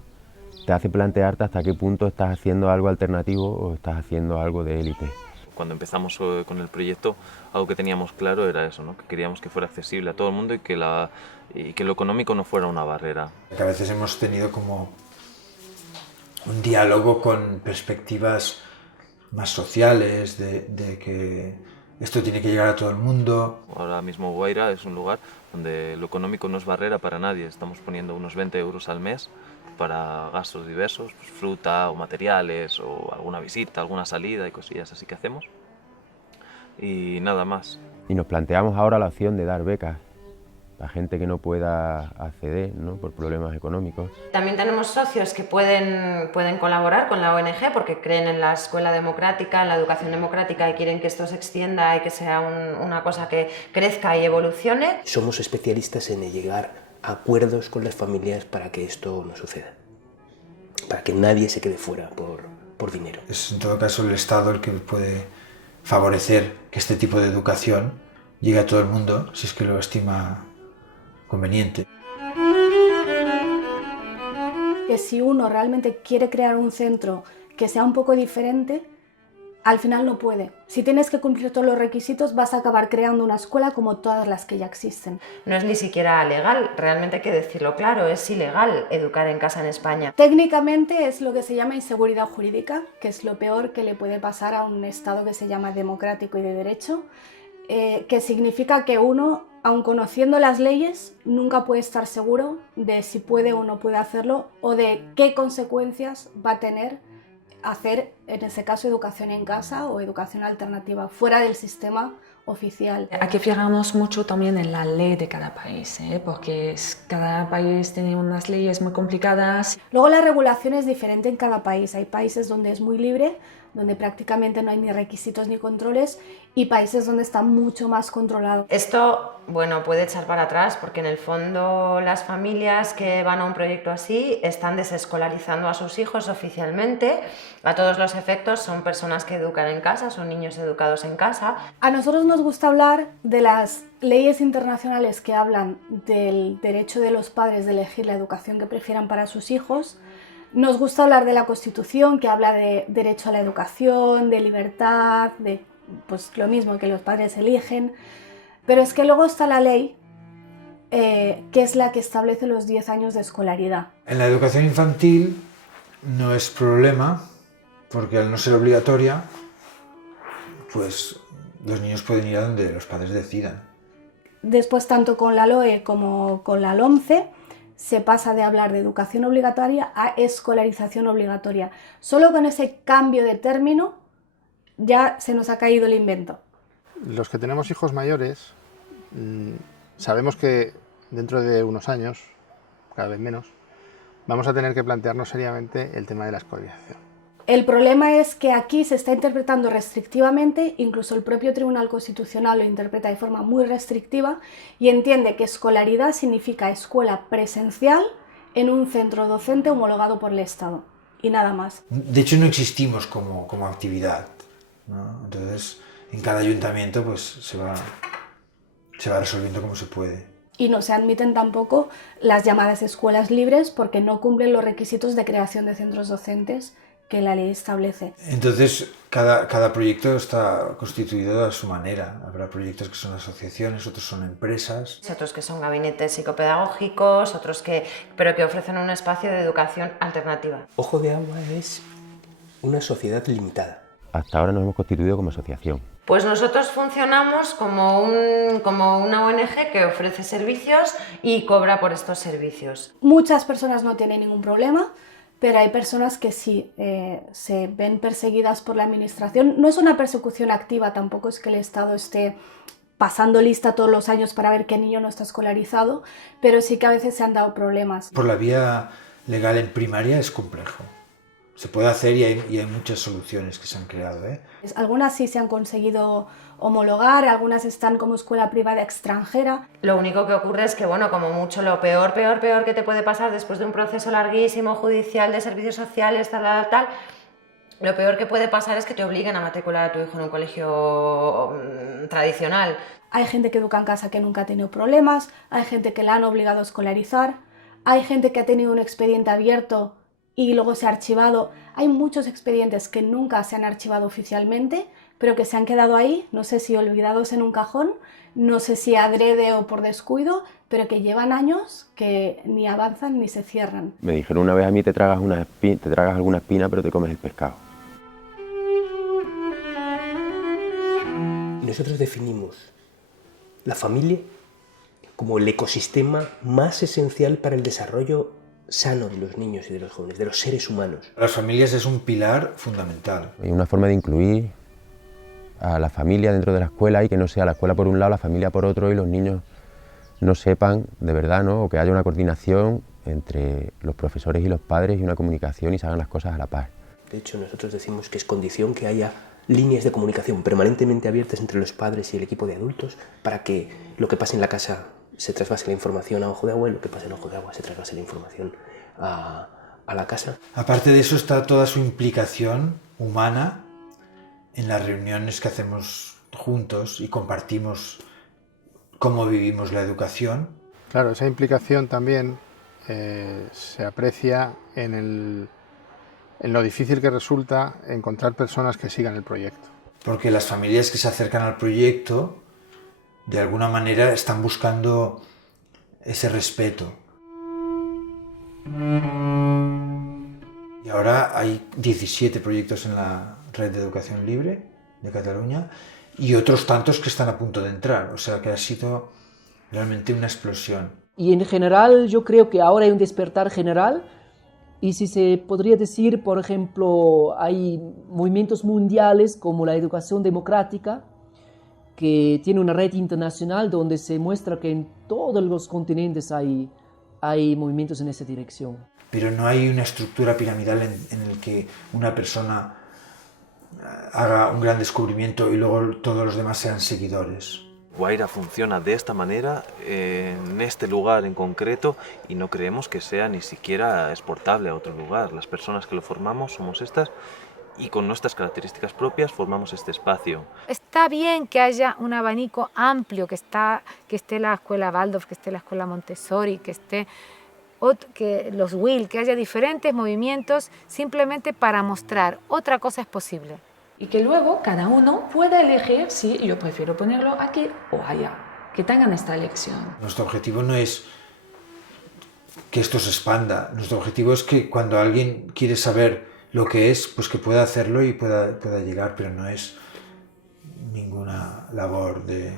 te hace plantearte hasta qué punto estás haciendo algo alternativo o estás haciendo algo de élite. Cuando empezamos con el proyecto, algo que teníamos claro era eso, ¿no? Que queríamos que fuera accesible a todo el mundo y que lo económico no fuera una barrera. A veces hemos tenido como un diálogo con perspectivas más sociales, de que esto tiene que llegar a todo el mundo. Ahora mismo Guaira es un lugar donde lo económico no es barrera para nadie. Estamos poniendo unos 20 euros al mes para gastos diversos, pues fruta o materiales o alguna visita, alguna salida y cosillas así que hacemos. Y nada más. Y nos planteamos ahora la opción de dar becas a gente que no pueda acceder, ¿no? Por problemas económicos. También tenemos socios que pueden colaborar con la ONG porque creen en la escuela democrática, en la educación democrática y quieren que esto se extienda y que sea una cosa que crezca y evolucione. Somos especialistas en llegar a acuerdos con las familias para que esto no suceda, para que nadie se quede fuera por dinero. Es en todo caso el Estado el que puede favorecer que este tipo de educación llegue a todo el mundo si es que lo estima conveniente. Que si uno realmente quiere crear un centro que sea un poco diferente, al final no puede. Si tienes que cumplir todos los requisitos, vas a acabar creando una escuela como todas las que ya existen. No es ni siquiera legal, realmente hay que decirlo claro, es ilegal educar en casa en España. Técnicamente es lo que se llama inseguridad jurídica, que es lo peor que le puede pasar a un Estado que se llama democrático y de derecho, que significa que uno, aun conociendo las leyes, nunca puede estar seguro de si puede o no puede hacerlo o de qué consecuencias va a tener hacer, en ese caso, educación en casa o educación alternativa, fuera del sistema oficial. Hay que fijarnos mucho también en la ley de cada país, porque cada país tiene unas leyes muy complicadas. Luego la regulación es diferente en cada país. Hay países donde es muy libre, donde prácticamente no hay ni requisitos ni controles, y países donde está mucho más controlado. Esto, bueno, puede echar para atrás porque en el fondo las familias que van a un proyecto así están desescolarizando a sus hijos oficialmente. A todos los efectos son personas que educan en casa, son niños educados en casa. A nosotros nos gusta hablar de las leyes internacionales que hablan del derecho de los padres de elegir la educación que prefieran para sus hijos. Nos gusta hablar de la Constitución, que habla de derecho a la educación, de libertad, de pues lo mismo que los padres eligen. Pero es que luego está la ley, que es la que establece los 10 años de escolaridad. En la educación infantil no es problema, porque al no ser obligatoria, pues los niños pueden ir a donde los padres decidan. Después, tanto con la LOE como con la LOMCE, se pasa de hablar de educación obligatoria a escolarización obligatoria. Solo con ese cambio de término ya se nos ha caído el invento. Los que tenemos hijos mayores sabemos que dentro de unos años, cada vez menos, vamos a tener que plantearnos seriamente el tema de la escolarización. El problema es que aquí se está interpretando restrictivamente, incluso el propio Tribunal Constitucional lo interpreta de forma muy restrictiva y entiende que escolaridad significa escuela presencial en un centro docente homologado por el Estado y nada más. De hecho no existimos como actividad, ¿no? Entonces en cada ayuntamiento pues se va resolviendo como se puede. Y no se admiten tampoco las llamadas escuelas libres porque no cumplen los requisitos de creación de centros docentes que la ley establece. Entonces, cada proyecto está constituido a su manera. Habrá proyectos que son asociaciones, otros son empresas. Otros que son gabinetes psicopedagógicos, pero que ofrecen un espacio de educación alternativa. Ojo de Agua es una sociedad limitada. Hasta ahora nos hemos constituido como asociación. Pues nosotros funcionamos como una ONG que ofrece servicios y cobra por estos servicios. Muchas personas no tienen ningún problema, pero hay personas que sí se ven perseguidas por la administración. No es una persecución activa, tampoco es que el Estado esté pasando lista todos los años para ver qué niño no está escolarizado, pero sí que a veces se han dado problemas. Por la vía legal en primaria es complejo. Se puede hacer y hay muchas soluciones que se han creado, ¿eh? Algunas sí se han conseguido homologar, algunas están como escuela privada extranjera. Lo único que ocurre es que, bueno, como mucho, lo peor que te puede pasar después de un proceso larguísimo judicial de servicios sociales, tal, lo peor que puede pasar es que te obliguen a matricular a tu hijo en un colegio tradicional. Hay gente que educa en casa que nunca ha tenido problemas, hay gente que la han obligado a escolarizar, hay gente que ha tenido un expediente abierto y luego se ha archivado. Hay muchos expedientes que nunca se han archivado oficialmente, pero que se han quedado ahí, no sé si olvidados en un cajón, no sé si adrede o por descuido, pero que llevan años que ni avanzan ni se cierran. Me dijeron una vez a mí, te tragas alguna espina, pero te comes el pescado. Nosotros definimos la familia como el ecosistema más esencial para el desarrollo sano de los niños y de los jóvenes, de los seres humanos. Las familias es un pilar fundamental. Hay una forma de incluir a la familia dentro de la escuela y que no sea la escuela por un lado, la familia por otro y los niños no sepan de verdad, ¿no? O que haya una coordinación entre los profesores y los padres y una comunicación y se hagan las cosas a la par. De hecho, nosotros decimos que es condición que haya líneas de comunicación permanentemente abiertas entre los padres y el equipo de adultos para que lo que pase en la casa se trasvase la información a Ojo de Agua y lo que pase en Ojo de Agua se trasvase la información a la casa. Aparte de eso está toda su implicación humana en las reuniones que hacemos juntos y compartimos cómo vivimos la educación. Claro, esa implicación también se aprecia en lo difícil que resulta encontrar personas que sigan el proyecto. Porque las familias que se acercan al proyecto de alguna manera están buscando ese respeto. Y ahora hay 17 proyectos en la Red de Educación Libre de Cataluña y otros tantos que están a punto de entrar, o sea que ha sido realmente una explosión. Y en general yo creo que ahora hay un despertar general y si se podría decir, por ejemplo, hay movimientos mundiales como la educación democrática, que tiene una red internacional donde se muestra que en todos los continentes hay movimientos en esa dirección. Pero no hay una estructura piramidal en el que una persona haga un gran descubrimiento y luego todos los demás sean seguidores. Guaira funciona de esta manera, en este lugar en concreto, y no creemos que sea ni siquiera exportable a otro lugar. Las personas que lo formamos somos estas, y con nuestras características propias formamos este espacio. Está bien que haya un abanico amplio, que esté la escuela Waldorf, que esté la escuela Montessori, que esté los WIL, que haya diferentes movimientos simplemente para mostrar otra cosa es posible. Y que luego cada uno pueda elegir si yo prefiero ponerlo aquí o allá, que tengan esta elección. Nuestro objetivo no es que esto se expanda, nuestro objetivo es que cuando alguien quiere saber lo que es, pues que pueda hacerlo y pueda llegar, pero no es ninguna labor de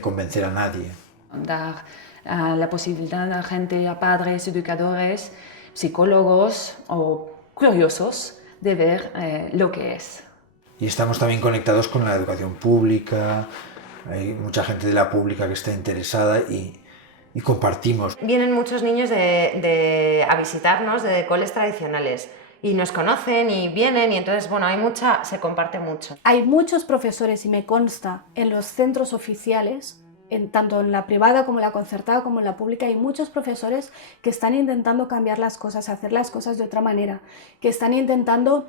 convencer a nadie. Dar la posibilidad a gente, a padres, educadores, psicólogos o curiosos de ver lo que es. Y estamos también conectados con la educación pública, hay mucha gente de la pública que está interesada y compartimos. Vienen muchos niños a visitarnos de coles tradicionales. Y nos conocen y vienen y entonces, bueno, se comparte mucho. Hay muchos profesores, y me consta, en los centros oficiales, tanto en la privada como en la concertada como en la pública, hay muchos profesores que están intentando cambiar las cosas, hacer las cosas de otra manera, que están intentando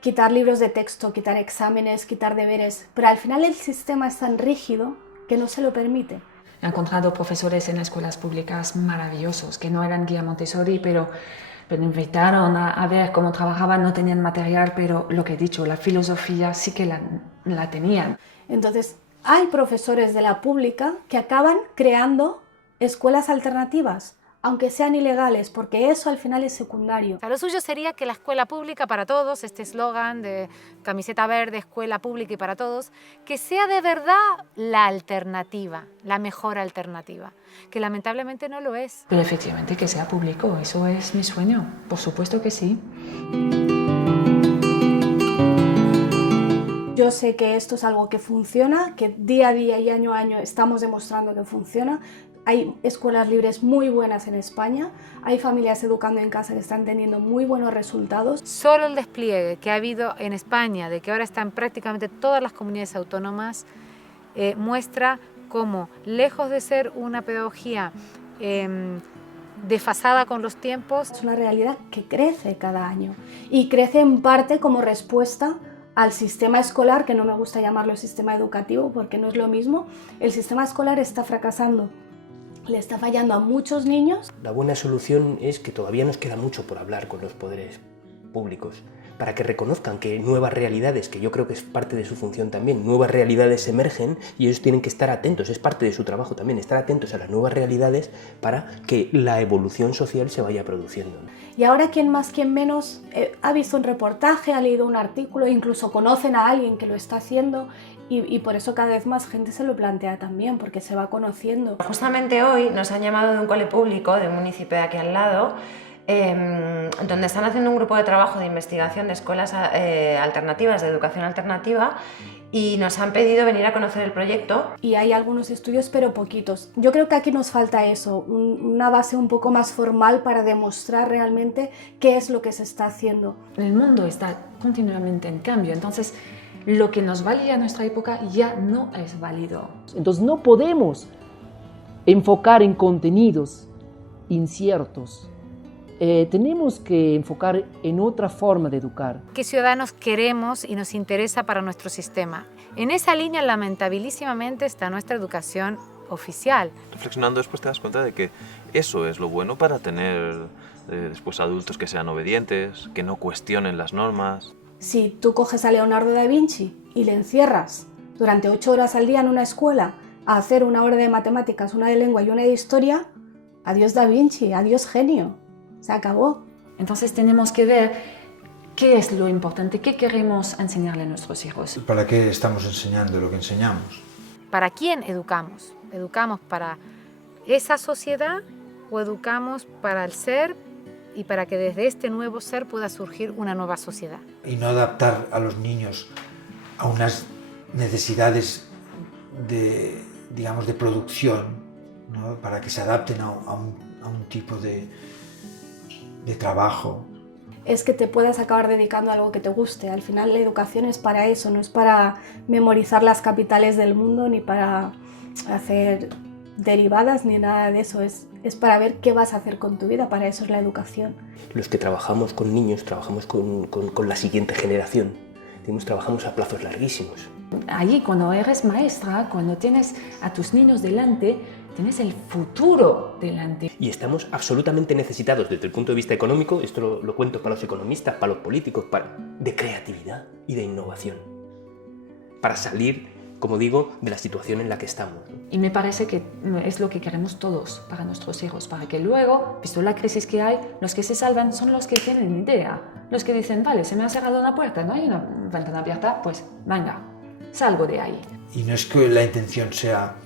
quitar libros de texto, quitar exámenes, quitar deberes, pero al final el sistema es tan rígido que no se lo permite. He encontrado profesores en escuelas públicas maravillosos, que no eran guía Montessori, pero Pero invitaron a ver cómo trabajaban, no tenían material, pero lo que he dicho, la filosofía sí que la tenían. Entonces, hay profesores de la pública que acaban creando escuelas alternativas, aunque sean ilegales, porque eso al final es secundario. O sea, lo suyo sería que la escuela pública para todos, este eslogan de camiseta verde, escuela pública y para todos, que sea de verdad la alternativa, la mejor alternativa, que lamentablemente no lo es. Pero efectivamente que sea público, eso es mi sueño, por supuesto que sí. Yo sé que esto es algo que funciona, que día a día y año a año estamos demostrando que funciona. Hay escuelas libres muy buenas en España, hay familias educando en casa que están teniendo muy buenos resultados. Solo el despliegue que ha habido en España, de que ahora están prácticamente todas las comunidades autónomas, muestra cómo, lejos de ser una pedagogía desfasada con los tiempos, es una realidad que crece cada año y crece en parte como respuesta al sistema escolar, que no me gusta llamarlo sistema educativo porque no es lo mismo. El sistema escolar está fracasando, le está fallando a muchos niños. La buena solución es que todavía nos queda mucho por hablar con los poderes públicos, para que reconozcan que nuevas realidades, que yo creo que es parte de su función también, nuevas realidades emergen y ellos tienen que estar atentos, es parte de su trabajo también, estar atentos a las nuevas realidades para que la evolución social se vaya produciendo. Y ahora quien más, quien menos, ha visto un reportaje, ha leído un artículo, incluso conocen a alguien que lo está haciendo y por eso cada vez más gente se lo plantea también, porque se va conociendo. Justamente hoy nos han llamado de un cole público, de un municipio de aquí al lado, donde están haciendo un grupo de trabajo de investigación de escuelas alternativas, de educación alternativa, y nos han pedido venir a conocer el proyecto. Y hay algunos estudios, pero poquitos. Yo creo que aquí nos falta eso, una base un poco más formal para demostrar realmente qué es lo que se está haciendo. El mundo está continuamente en cambio, entonces lo que nos valía en nuestra época ya no es válido. Entonces no podemos enfocar en contenidos inciertos. Tenemos que enfocar en otra forma de educar. ¿Qué ciudadanos queremos y nos interesa para nuestro sistema? En esa línea, lamentabilísimamente, está nuestra educación oficial. Reflexionando después te das cuenta de que eso es lo bueno para tener después adultos que sean obedientes, que no cuestionen las normas. Si tú coges a Leonardo da Vinci y le encierras durante 8 horas al día en una escuela a hacer una hora de matemáticas, una de lengua y una de historia, adiós da Vinci, adiós genio. Se acabó. Entonces tenemos que ver qué es lo importante, qué queremos enseñarle a nuestros hijos. ¿Para qué estamos enseñando lo que enseñamos? ¿Para quién educamos? ¿Educamos para esa sociedad o educamos para el ser y para que desde este nuevo ser pueda surgir una nueva sociedad? Y no adaptar a los niños a unas necesidades de, digamos, de producción, ¿no? Para que se adapten a un tipo de trabajo. Es que te puedas acabar dedicando a algo que te guste. Al final la educación es para eso, no es para memorizar las capitales del mundo ni para hacer derivadas ni nada de eso. Es para ver qué vas a hacer con tu vida, para eso es la educación. Los que trabajamos con niños trabajamos con la siguiente generación. Trabajamos a plazos larguísimos. Allí cuando eres maestra, cuando tienes a tus niños delante, tienes el futuro delante. Y estamos absolutamente necesitados desde el punto de vista económico, esto lo cuento para los economistas, para los políticos, de creatividad y de innovación. Para salir, como digo, de la situación en la que estamos. Y me parece que es lo que queremos todos para nuestros hijos, para que luego, visto la crisis que hay, los que se salvan son los que tienen idea. Los que dicen, vale, se me ha cerrado una puerta, no hay una ventana abierta, pues venga, salgo de ahí. Y no es que la intención sea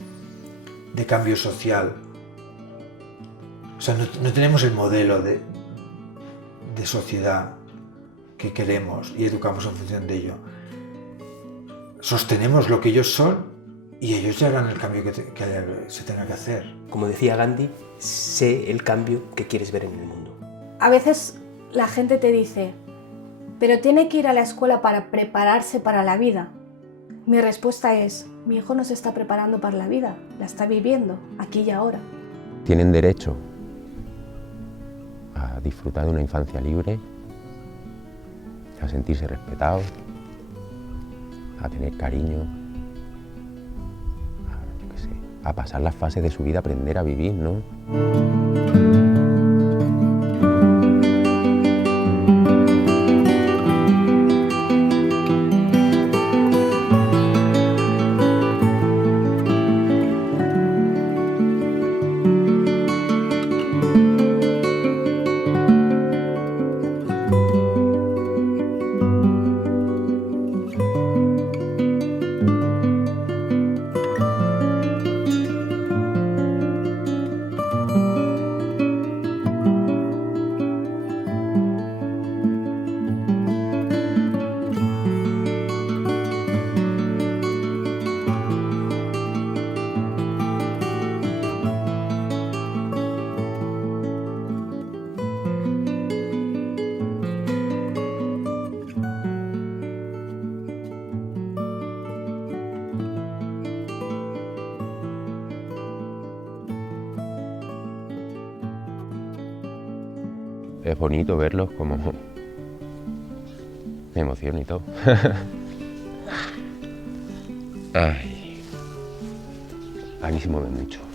de cambio social. O sea, no tenemos el modelo de sociedad que queremos y educamos en función de ello. Sostenemos lo que ellos son y ellos ya harán el cambio que se tenga que hacer. Como decía Gandhi, sé el cambio que quieres ver en el mundo. A veces la gente te dice, pero tiene que ir a la escuela para prepararse para la vida. Mi respuesta es, mi hijo no se está preparando para la vida, la está viviendo, aquí y ahora. Tienen derecho a disfrutar de una infancia libre, a sentirse respetados, a tener cariño, a pasar las fases de su vida, aprender a vivir, ¿no? es bonito verlos como... Me emociona y todo. Ay, a mí se mueve mucho.